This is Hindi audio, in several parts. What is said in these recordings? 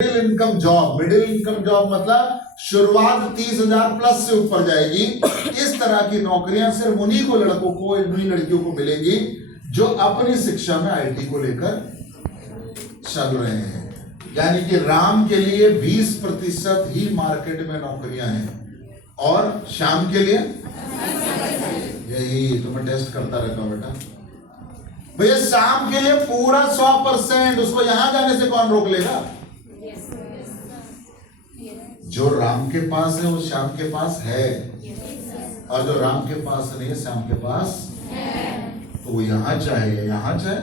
मिडिल इनकम जॉब मतलब शुरुआत 30,000 प्लस से ऊपर जाएगी। इस तरह की नौकरियां सिर्फ उन्हीं को लड़कों को, उन्हीं लड़कियों को मिलेगी जो अपनी शिक्षा में आईटी को लेकर चल रहे हैं। यानी कि राम के लिए 20% ही मार्केट में नौकरियां हैं और श्याम के लिए यही। तो मैं टेस्ट करता रहता हूं बेटा, भैया श्याम के लिए पूरा 100%। उसको यहां जाने से कौन रोक लेगा? जो राम के पास है वो श्याम के पास है, और जो राम के पास नहीं है श्याम के पास है। तो वो यहां चाहे यहां चाहे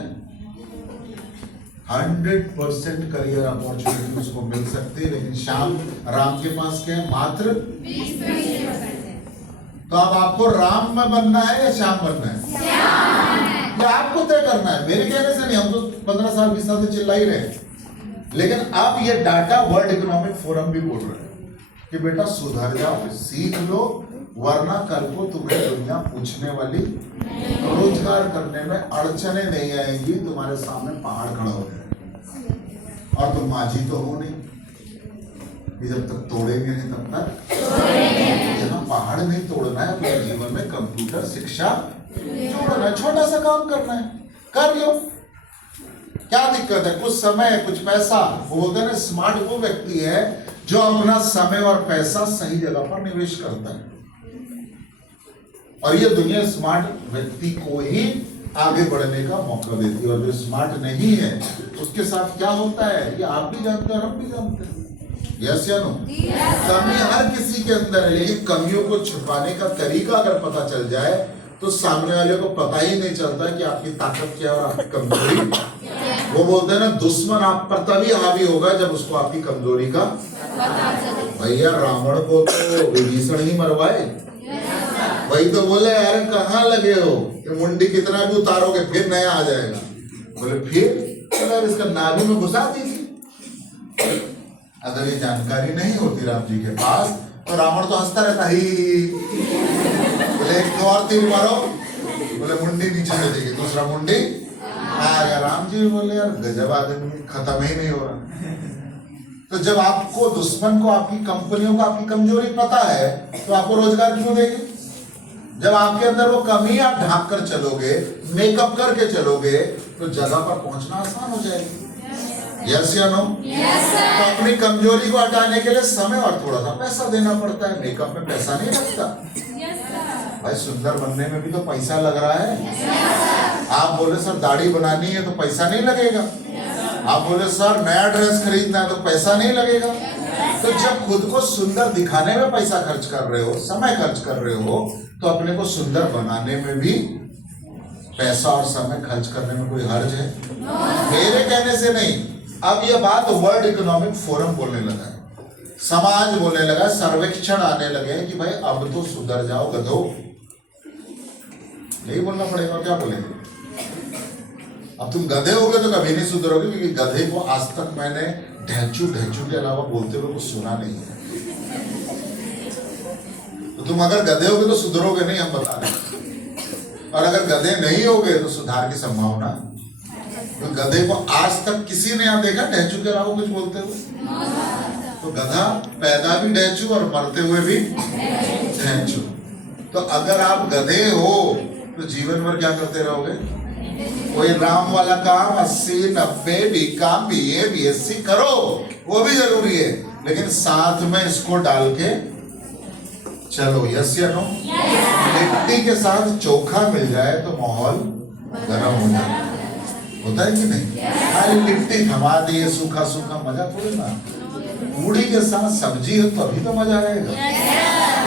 100% करियर अपॉर्चुनिटी उसको मिल सकती है। लेकिन श्याम राम के पास क्या है? मात्र 20%। तो अब आपको राम में बनना है या श्याम बनना है? श्याम। ये आपको तय करना है, मेरे कहने से नहीं। हम तो 15 साल 20 साल से चिल्ला ही रहे। लेकिन अब ये डाटा वर्ल्ड इकोनॉमिक फोरम भी बोल रहा है कि बेटा सुधर जाओ, सीख लो, वरना कल को तुम्हें दुनिया पूछने वाली, रोजगार करने में अड़चने नहीं आएंगी, तुम्हारे सामने पहाड़ खड़ा हो जाएगा। और तुम माझी तो हो नहीं कि जब तक तोड़ेंगे नहीं तब तक यहाँ पहाड़ नहीं तोड़ना है। अपने जीवन में कंप्यूटर शिक्षा जोड़ना है, छोटा सा काम करना है, कर लो। क्या दिक्कत है? कुछ समय कुछ पैसा। वो बोलते हैं स्मार्ट वो व्यक्ति है जो अपना समय और पैसा सही जगह पर निवेश करता है। और ये दुनिया स्मार्ट व्यक्ति को ही आगे बढ़ने का मौका देती है। और जो स्मार्ट नहीं है उसके साथ क्या होता है ये आप भी जानते हैं और हम भी जानते हैं। यस या नो? कमी हर किसी के अंदर है, लेकिन कमियों को छुपाने का तरीका अगर पता चल जाए तो सामने वाले को पता ही नहीं चलता कि आपकी ताकत क्या है और आपकी कमजोरी। वो बोलते हैं ना, दुश्मन आप पर तभी हावी होगा जब उसको आपकी कमजोरी का भैया रावण को तो विभीषण ही मरवाए। वही तो बोले यार कहाँ लगे हो, ये मुंडी कितना भी उतारोगे फिर नया आ जाएगा। बोले फिर इसका नाभि में घुसा दीजिए। अगर ये जानकारी नहीं होती राम जी के पास तो रावण तो हंसता रहता ही। बोले एक और तीर मारो, बोले मुंडी नीचे दे देगी, दूसरा मुंडी आ गया। राम जी बोले यार गजब आदमी, खत्म ही नहीं हो रहा। तो जब आपको दुश्मन को आपकी कंपनियों को आपकी कमजोरी पता है तो आपको रोजगार क्यों देगी? जब आपके अंदर वो कमी आप ढांक कर चलोगे, मेकअप करके चलोगे, तो जगह पर पहुंचना आसान हो जाएगी। यस या नो? तो अपनी कमजोरी को हटाने के लिए समय और थोड़ा सा पैसा देना पड़ता है। मेकअप में पैसा नहीं लगता भाई, सुंदर बनने में भी तो पैसा लग रहा है। आप बोले सर दाढ़ी बनानी है तो पैसा नहीं लगेगा। आप बोले सर नया ड्रेस खरीदना है तो पैसा नहीं लगेगा। तो जब खुद को सुंदर दिखाने में पैसा खर्च कर रहे हो, समय खर्च कर रहे हो, तो अपने को सुंदर बनाने में भी पैसा और समय खर्च करने में कोई हर्ज है? मेरे कहने से नहीं। अब यह बात वर्ल्ड इकोनॉमिक फोरम बोलने लगा है, समाज बोलने लगा, सर्वेक्षण आने लगे कि भाई अब तो सुधर जाओ गधो। नहीं बोलना पड़ेगा, क्या बोलेंगे? अब तुम गधे होगे तो कभी नहीं सुधरोगे, क्योंकि गधे को आज तक मैंने ढैचू ढैचू के अलावा बोलते हुए कुछ सुना नहीं है। तो तुम अगर गधे होगे तो सुधरोगे नहीं, हम बता रहे। और अगर गधे नहीं होगे तो सुधार की संभावना। तो गधे को आज तक किसी ने यहाँ देखा ढैचू के अलावा कुछ बोलते हुए? तो गधा पैदा भी ढैचू और मरते हुए भी ढैचू। तो अगर आप गधे हो तो जीवन भर क्या करते रहोगे? कोई राम वाला काम 80, 90 BCom BA BSc करो, वो भी जरूरी है, लेकिन साथ में इसको डाल के चलो। यस या नो? लिट्टी के साथ चोखा मिल जाए तो माहौल गर्म हो जाए, होता है कि नहीं? खाली लिट्टी थमा दिए सूखा सूखा मजा थोड़ी ना। पूड़ी के साथ सब्जी हो तभी तो मजा आएगा,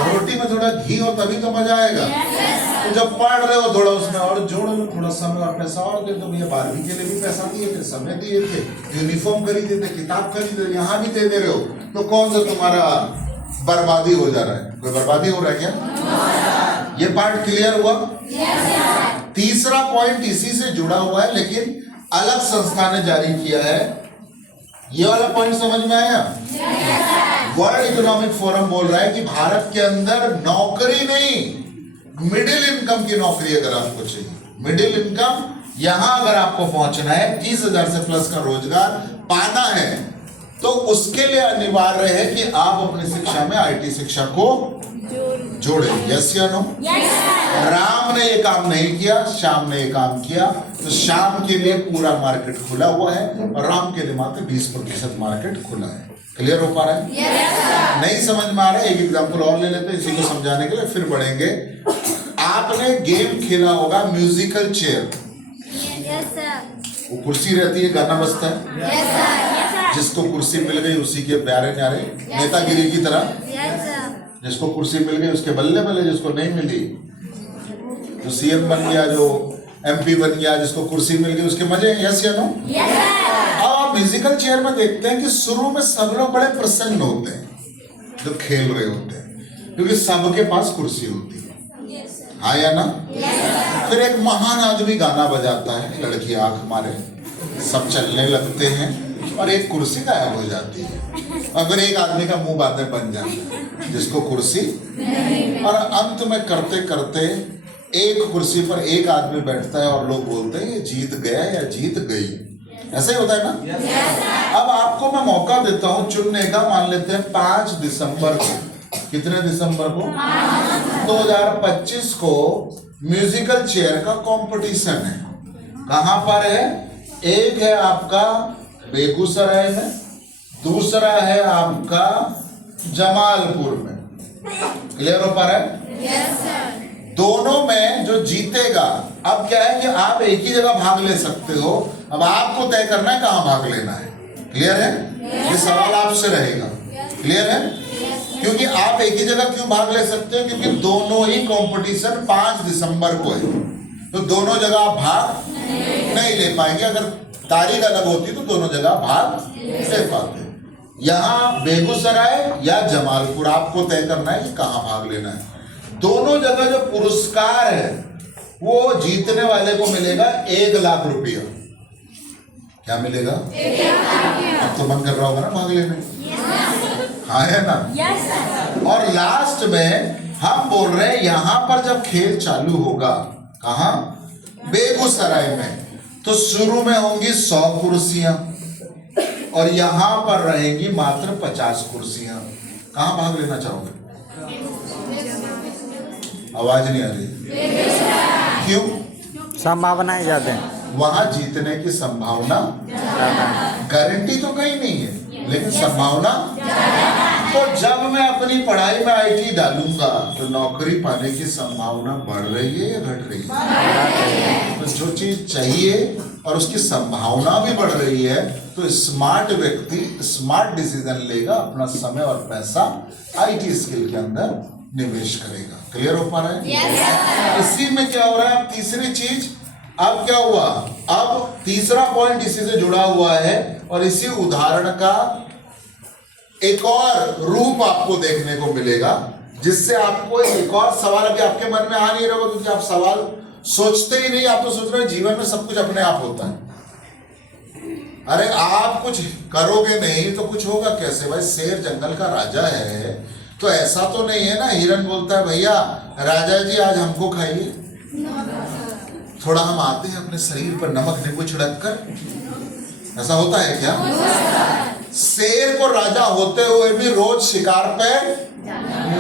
रोटी में थोड़ा घी हो तभी तो मजा आएगा। तो जब पढ़ रहे हो थोड़ा उसमें और जोड़ो, थोड़ा समय और पैसा और दे दो। भैया 12वीं के लिए भी पैसा दिए थे, समय दिए थे, यूनिफॉर्म खरीदे थे, किताब खरीदे, यहाँ भी दे दे रहे हो, तो कौन सा तुम्हारा बर्बादी हो जा रहा है? कोई बर्बादी हो रहा है क्या? ये पार्ट क्लियर हुआ? तीसरा पॉइंट इसी से जुड़ा हुआ है, लेकिन अलग संस्था ने जारी किया है। ये वाला पॉइंट समझ में आया? वर्ल्ड इकोनॉमिक फोरम बोल रहा है कि भारत के अंदर नौकरी नहीं, मिडिल इनकम की नौकरी अगर आपको चाहिए, मिडिल इनकम, यहां अगर आपको पहुंचना है, 30,000 से प्लस का रोजगार पाना है, तो उसके लिए अनिवार्य है कि आप अपनी शिक्षा में आईटी शिक्षा को जोड़े। यस या नो? राम ने ये काम नहीं किया, श्याम ने ये काम किया, तो श्याम के लिए पूरा मार्केट खुला हुआ है और राम के लिए मात्र 20% मार्केट खुला है। क्लियर हो पा रहा है? नहीं समझ में आ रहा है? एक एग्जांपल और ले लेते हैं इसी को समझाने के लिए, फिर बढ़ेंगे। आपने गेम खेला होगा म्यूजिकल चेयर। वो कुर्सी रहती है, गाना बजता है। जिसको कुर्सी मिल गई उसी के प्यारे न्यारे, नेतागिरी की तरह। जिसको कुर्सी मिल गई उसके बल्ले बल्ले, जिसको नहीं मिली, जो सीएम बन गया, जो एमपी बन गया, जिसको कुर्सी मिल गई उसके मजे। यस या नो? अब आप म्यूजिकल चेयर में देखते हैं कि शुरू में सब लोग बड़े प्रसन्न होते हैं जो खेल रहे होते हैं, क्योंकि सबके पास कुर्सी होती है। हाँ या ना? फिर एक महान आदमी गाना बजाता है, लड़की आंख मारे, सब चलने लगते हैं और एक कुर्सी गायब हो जाती है। और फिर एक आदमी का मुंह बाद में बन जाता है जिसको कुर्सी, और अंत में करते करते एक कुर्सी पर एक आदमी बैठता है और लोग बोलते हैं ये जीत गया या जीत गई। ऐसा ही होता है ना? अब आपको मैं मौका देता हूं चुनने का। मान लेते हैं 5 दिसंबर को, कितने दिसंबर को? 2025 को म्यूजिकल चेयर का कंपटीशन है। कहां पर है? एक है आपका बेगूसराय में, दूसरा है आपका जमालपुर में। क्लियर हो पा रहा है? दोनों में जो जीतेगा, अब क्या है कि आप एक ही जगह भाग ले सकते हो, अब आपको तय करना है कहां भाग लेना है। क्लियर है? ये सवाल आपसे रहेगा। क्लियर है? क्योंकि आप एक ही जगह क्यों भाग ले सकते हो? क्योंकि दोनों ही कंपटीशन 5 दिसंबर को है, तो दोनों जगह आप भाग नहीं ले पाएंगे। अगर तारीख अलग होती तो दोनों जगह भाग ले पाते। यहाँ बेगूसराय या जमालपुर, आपको तय करना है कि कहां भाग लेना है। दोनों जगह जो पुरस्कार है वो जीतने वाले को मिलेगा 1 लाख रुपया। क्या मिलेगा? अब तो मन कर रहा होगा ना भाग लेने। हाँ है ना? और लास्ट में हम बोल रहे हैं यहां पर जब खेल चालू होगा, कहां? बेगूसराय में, तो शुरू में होंगी 100 कुर्सियां और यहां पर रहेंगी मात्र 50 कुर्सियां। कहां भाग लेना चाहोगे? आवाज नहीं आ रही। क्यों? संभावनाएं ज्यादा है। वहां जीतने की संभावना, गारंटी तो कहीं नहीं है, लेकिन संभावना। तो जब मैं अपनी पढ़ाई में आईटी डालूंगा तो नौकरी पाने की संभावना बढ़ रही है या घट रही है? तो जो चीज चाहिए और उसकी संभावना भी बढ़ रही है, तो स्मार्ट व्यक्ति स्मार्ट डिसीजन लेगा, अपना समय और पैसा आईटी स्किल के अंदर निवेश करेगा। क्लियर हो पा रहा है? इसी में क्या हो रहा है? अब तीसरी चीज, अब क्या हुआ? अब तीसरा पॉइंट इसी से जुड़ा हुआ है और इसी उदाहरण का एक और रूप आपको देखने को मिलेगा, जिससे आपको एक और सवाल अभी आपके मन में आ नहीं रहा, क्योंकि आप सवाल सोचते ही नहीं। आप तो सोच रहे हैं जीवन में सब कुछ अपने आप होता है। अरे आप कुछ करोगे नहीं तो कुछ होगा कैसे? भाई शेर जंगल का राजा है, तो ऐसा तो नहीं है ना हिरन बोलता है भैया राजा जी आज हमको खाइए, थोड़ा हम आते हैं अपने शरीर पर नमक नींबू छिड़क कर। ऐसा होता है क्या? शेर को राजा होते हुए भी रोज शिकार पे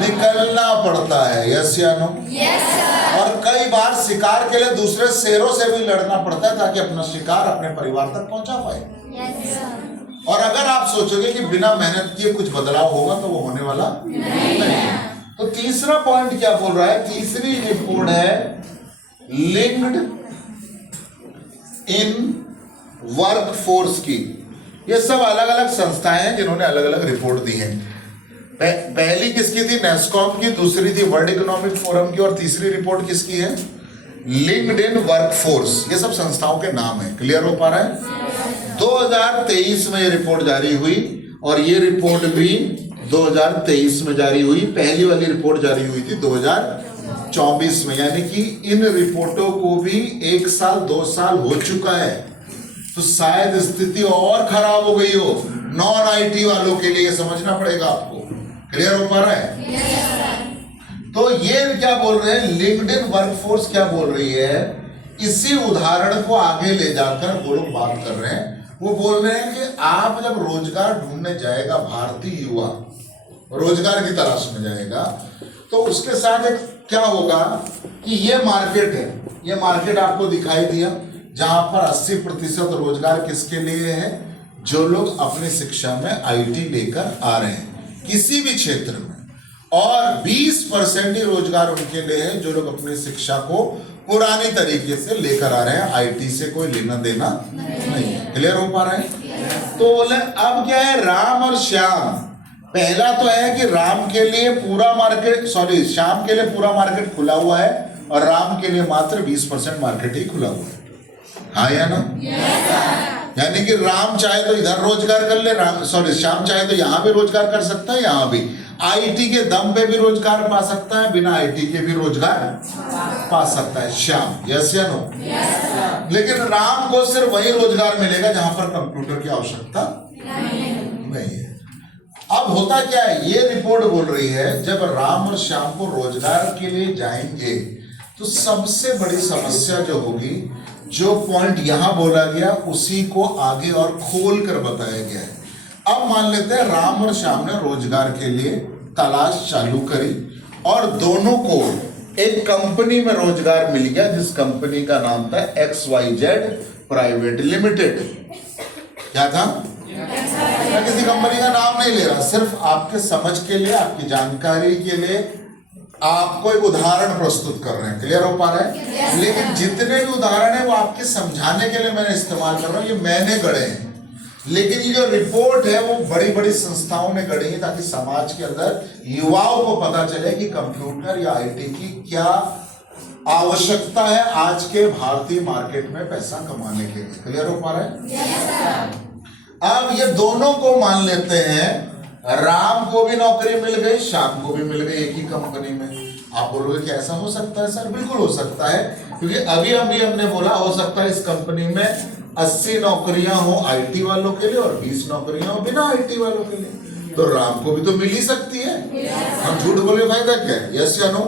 निकलना पड़ता है। यस या नो? और कई बार शिकार के लिए दूसरे शेरों से भी लड़ना पड़ता है ताकि अपना शिकार अपने परिवार तक पहुंचा पाए। और अगर आप सोचोगे कि बिना मेहनत किए कुछ बदलाव होगा तो वो होने वाला नहीं। तो तीसरा पॉइंट क्या बोल रहा है? तीसरी रिपोर्ट है लिंक्ड इन वर्कफोर्स की। ये सब अलग अलग संस्थाएं हैं जिन्होंने अलग अलग रिपोर्ट दी है। पहली किसकी थी? नेस्कॉम की, दूसरी थी वर्ल्ड इकोनॉमिक फोरम की, और तीसरी रिपोर्ट किसकी है? Linked in workforce. ये सब संस्थाओं के नाम है। क्लियर हो पा रहा है? 2023 में ये रिपोर्ट जारी हुई और ये रिपोर्ट भी 2023 में जारी हुई। पहली वाली रिपोर्ट जारी हुई थी 2024 में, यानी कि इन रिपोर्टों को भी 1 साल 2 साल हो चुका है। तो शायद स्थिति और खराब हो गई हो नॉन आईटी वालों के लिए, समझना पड़ेगा आपको। क्लियर हो पा रहा है? तो ये क्या बोल रहे हैं? लिंक्ड इन वर्कफोर्स क्या बोल रही है? इसी उदाहरण को आगे ले जाकर वो लोग बात कर रहे हैं वो बोल रहे हैं कि आप जब रोजगार ढूंढने जाएगा, भारतीय युवा रोजगार की तलाश में जाएगा, तो उसके साथ एक क्या होगा कि ये मार्केट है, ये मार्केट आपको दिखाई दिया जहां पर 80% रोजगार किसके लिए है? जो लोग अपनी शिक्षा में आईटी लेकर आ रहे हैं किसी भी क्षेत्र में, और 20% ही रोजगार उनके लिए है जो लोग अपनी शिक्षा को पुरानी तरीके से लेकर आ रहे हैं, आईटी से कोई लेना देना नहीं है। क्लियर हो पा रहा है? तो बोले अब क्या है, राम और श्याम। पहला तो है कि राम के लिए पूरा मार्केट, सॉरी श्याम के लिए पूरा मार्केट खुला हुआ है और राम के लिए मात्र 20% मार्केट ही खुला हुआ है। हाँ या ना? यानी कि राम चाहे तो इधर रोजगार कर ले, सॉरी श्याम चाहे तो यहां भी रोजगार कर सकता है, यहां भी आईटी के दम पे भी रोजगार पा सकता है, बिना आईटी के भी रोजगार पा सकता है श्याम। यस या नो? लेकिन राम को सिर्फ वही रोजगार मिलेगा जहां पर कंप्यूटर की आवश्यकता नहीं है। अब होता क्या है, ये रिपोर्ट बोल रही है जब राम और श्याम को रोजगार के लिए जाएंगे तो सबसे बड़ी समस्या जो होगी, जो पॉइंट यहां बोला गया उसी को आगे और खोल कर बताया गया है। अब मान लेते हैं राम और श्याम ने रोजगार के लिए तलाश चालू करी और दोनों को एक कंपनी में रोजगार मिल गया, जिस कंपनी का नाम था XYZ प्राइवेट लिमिटेड। क्या था? मैं किसी कंपनी का नाम नहीं ले रहा, सिर्फ आपके समझ के लिए, आपकी जानकारी के लिए आपको एक उदाहरण प्रस्तुत कर रहे हैं। क्लियर हो पा रहा है? लेकिन जितने भी उदाहरण है वो आपके समझाने के लिए मैंने इस्तेमाल कर रहा हूं, ये मैंने गढ़े हैं। लेकिन ये जो रिपोर्ट है वो बड़ी बड़ी संस्थाओं ने गढ़ी है ताकि समाज के अंदर युवाओं को पता चले कि कंप्यूटर या आईटी की क्या आवश्यकता है आज के भारतीय मार्केट में पैसा कमाने के लिए। क्लियर हो पा रहा है? अब ये दोनों को मान लेते हैं, राम को भी नौकरी मिल गई, श्याम को भी मिल गई एक ही कंपनी में। आप बोलोगे कि ऐसा हो सकता है? सर बिल्कुल हो सकता है, क्योंकि अभी हमने बोला हो सकता है इस कंपनी में 80 नौकरियां हो आईटी वालों के लिए और 20 नौकरियां हो बिना आईटी वालों के लिए, तो राम को भी तो मिल ही सकती है। हम झूठ बोले फायदा क्या है? यस या नो?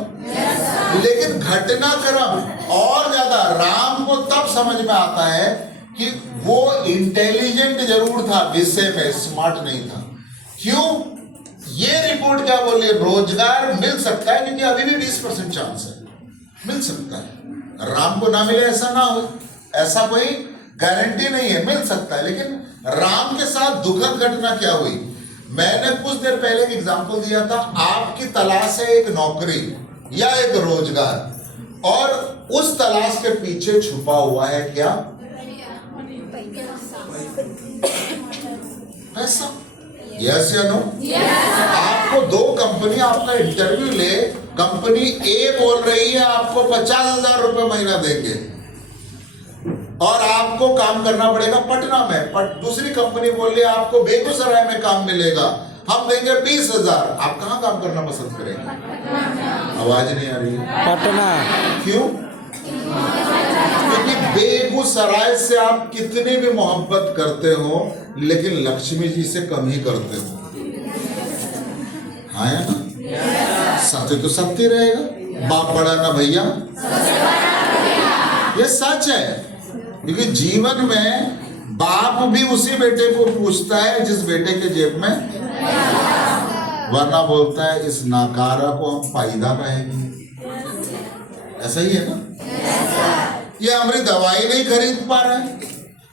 लेकिन घटनाक्रम और ज्यादा राम को तब समझ में आता है कि वो इंटेलिजेंट जरूर था, विषय में स्मार्ट नहीं था। क्यों? ये रिपोर्ट क्या बोल रही है? रोजगार मिल सकता है क्योंकि अभी भी 20% चांस है, मिल सकता है। राम को ना मिले ऐसा ना हो, ऐसा कोई गारंटी नहीं है, मिल सकता है। लेकिन राम के साथ दुखद घटना क्या हुई? मैंने कुछ देर पहले एक एग्जांपल दिया था, आपकी तलाश है एक नौकरी या एक रोजगार, और उस तलाश के पीछे छुपा हुआ है क्या? पैसा। यस या नो? आपको दो कंपनी आपका इंटरव्यू ले, कंपनी ए बोल रही है आपको 50,000 रुपए महीना देंगे और आपको काम करना पड़ेगा पटना में, दूसरी कंपनी बोल रही है आपको बेगूसराय में काम मिलेगा, हम देंगे 20,000। आप कहाँ काम करना पसंद करेंगे? आवाज नहीं आ रही है। पटना। क्यों? क्योंकि बेगूसराय से आप कितनी भी मोहब्बत करते हो लेकिन लक्ष्मी जी से कम ही करते हो। हाँ या ना? सत्य तो सत्य रहेगा, बाप बड़ा ना भैया, ये सच है। क्योंकि जीवन में बाप भी उसी बेटे को पूछता है जिस बेटे के जेब में, वरना बोलता है इस नाकारा को हम फायदा कहेंगे। ऐसा ही है ना? ये हमारी दवाई नहीं खरीद पा रहा है,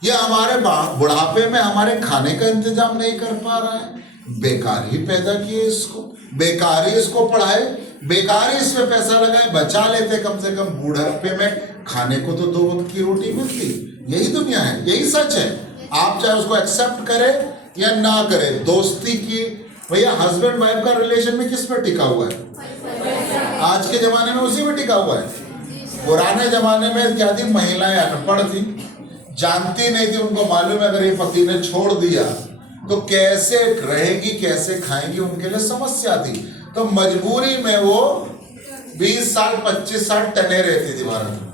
ये हमारे बुढ़ापे में हमारे खाने का इंतजाम नहीं कर पा रहा है, बेकार ही पैदा किए इसको, बेकार ही इसको पढ़ाए, बेकार ही इसमें पैसा लगाए, बचा लेते कम से कम बुढ़ापे में खाने को तो 2 वक्त की रोटी मिलती। यही दुनिया है, यही सच है। आप चाहे उसको एक्सेप्ट करें या ना करें। दोस्ती की भैया हस्बैंड वाइफ का रिलेशन में किस पे टिका हुआ है? आज के जमाने में उसी पे टिका हुआ है। पुराने जमाने में क्या थी, महिलाएं अनपढ़ थी, जानती नहीं थी, उनको मालूम है अगर ये पति ने छोड़ दिया तो कैसे रहेगी, कैसे खाएंगी, उनके लिए समस्या थी। तो मजबूरी में वो 20 साल 25 साल टने रहती थी भारत में।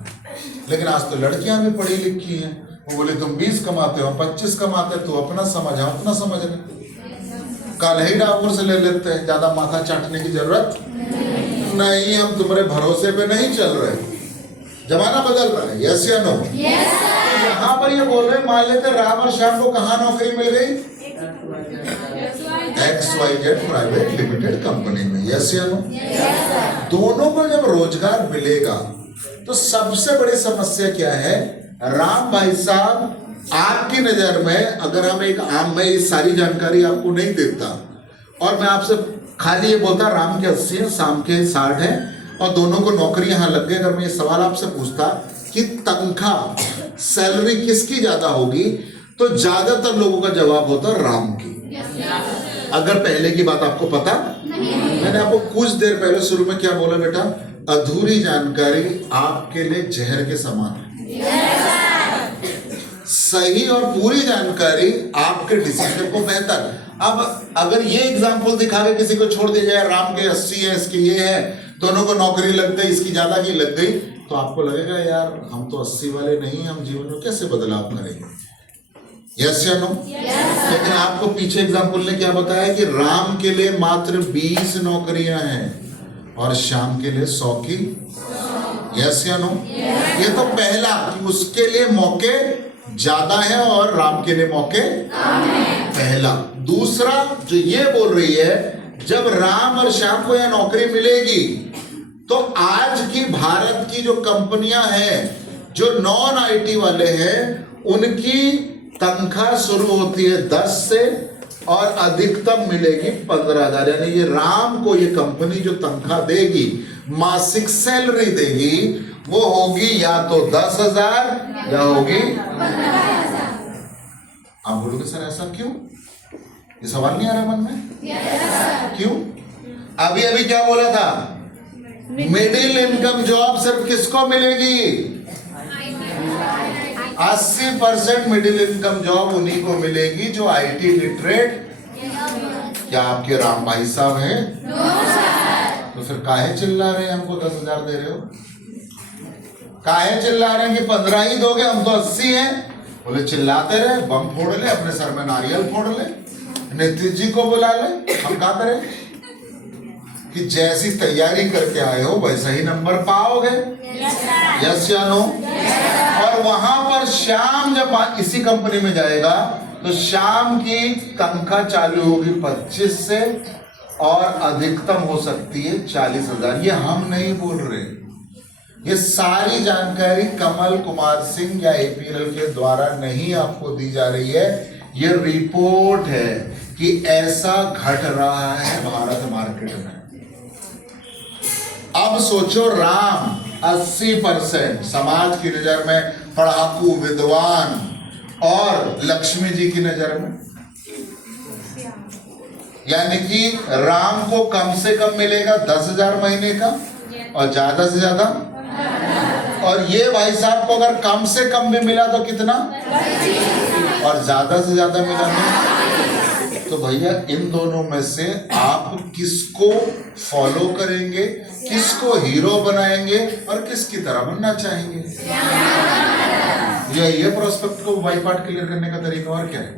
लेकिन आज तो लड़कियां भी पढ़ी लिखी हैं, वो बोले तुम 20 कमाते हो, 25 कमाते, तू अपना समझ, हम अपना समझ ले, कल ही डाकुर से ले लेते हैं, ज्यादा माथा चाटने की जरूरत नहीं, हम तुम्हारे भरोसे पे नहीं चल रहे। जमाना बदल रहा है। यस या नो? यहां पर ये बोल रहे हैं, मान लेते राम और श्याम को कहां नौकरी मिल गई? XYZ प्राइवेट लिमिटेड कंपनी में। यस या नो? दोनों को जब रोजगार मिलेगा तो सबसे बड़ी समस्या क्या है? राम भाई साहब, आपकी नजर में अगर हम एक आम, मैं ये सारी जानकारी आपको नहीं देता और मैं आपसे खाली ये बोलता राम के 80 है, शाम के 60 है और दोनों को नौकरी यहां लग गई, अगर मैं ये सवाल आपसे पूछता कि तनख्वाह, सैलरी किसकी ज्यादा होगी, तो ज्यादातर लोगों का जवाब होता राम की। अगर पहले की बात आपको पता, मैंने आपको कुछ देर पहले शुरू में क्या बोला बेटा? अधूरी जानकारी आपके लिए जहर के समान है। सही और पूरी जानकारी आपके डिसीजन को बेहतर। अब अगर ये एग्जांपल दिखा के किसी को छोड़ दिया जाए, राम के 80 है, इसके ये है, दोनों को नौकरी लग गई, इसकी ज्यादा की लग गई, तो आपको लगेगा यार हम तो 80 वाले नहीं, हम जीवन में कैसे बदलाव करेंगे? यस या नो? लेकिन आपको पीछे एग्जांपल ने क्या बताया कि राम के लिए मात्र 20 नौकरियां हैं और श्याम के लिए 100 की। यस या नो? ये तो पहला कि उसके लिए मौके ज्यादा है और राम के लिए मौके पहला। दूसरा जो ये बोल रही है, जब राम और श्याम को यह नौकरी मिलेगी तो आज की भारत की जो कंपनियां हैं, जो नॉन आईटी वाले हैं, उनकी तनख्वाह शुरू होती है 10 से और अधिकतम मिलेगी 15,000। यानी ये राम को ये कंपनी जो तनख्वाह देगी, मासिक सैलरी देगी, वो होगी या तो 10,000 या होगी 15,000। आप बोलोगे सर ऐसा क्यों? ये सवाल नहीं आ रहा मन में? क्यों? अभी अभी क्या बोला था? मिडिल इनकम जॉब सिर्फ किसको मिलेगी? 80% मिडिल इनकम जॉब उन्हीं को मिलेगी जो आईटी लिटरेट। क्या आपके राम भाई साहब हैं? तो फिर काहे चिल्ला रहे हैं हमको 10,000 दे रहे हो? काहे चिल्ला रहे हैं कि 15 ही दोगे, हम तो 80 हैं? बोले चिल्लाते रहे, बम फोड़ ले, अपने सर में नारियल फोड़ ले, नीतीश जी को बुला ले, हम क्या करें? कि जैसी तैयारी करके आए हो वैसा ही नंबर पाओगे। यस या नो? और वहां पर श्याम जब इसी कंपनी में जाएगा तो श्याम की तनख्वाह चालू होगी 25 से और अधिकतम हो सकती है 40,000। ये हम नहीं बोल रहे, ये सारी जानकारी कमल कुमार सिंह या APL के द्वारा नहीं आपको दी जा रही है। ये रिपोर्ट है कि ऐसा घट रहा है भारत मार्केट में। अब सोचो, राम 80% समाज की नजर में पढ़ाकू, विद्वान, और लक्ष्मी जी की नजर में, यानी कि राम को कम से कम मिलेगा 10,000 महीने का और ज्यादा से ज्यादा, और ये भाई साहब को अगर कम से कम भी मिला तो कितना, और ज्यादा से ज्यादा मिला नहीं। तो भैया इन दोनों में से आप किसको फॉलो करेंगे, किसको हीरो बनाएंगे और किसकी तरह बनना चाहेंगे? ये प्रोस्पेक्ट को वाइट पार्ट क्लियर करने का तरीका और क्या है?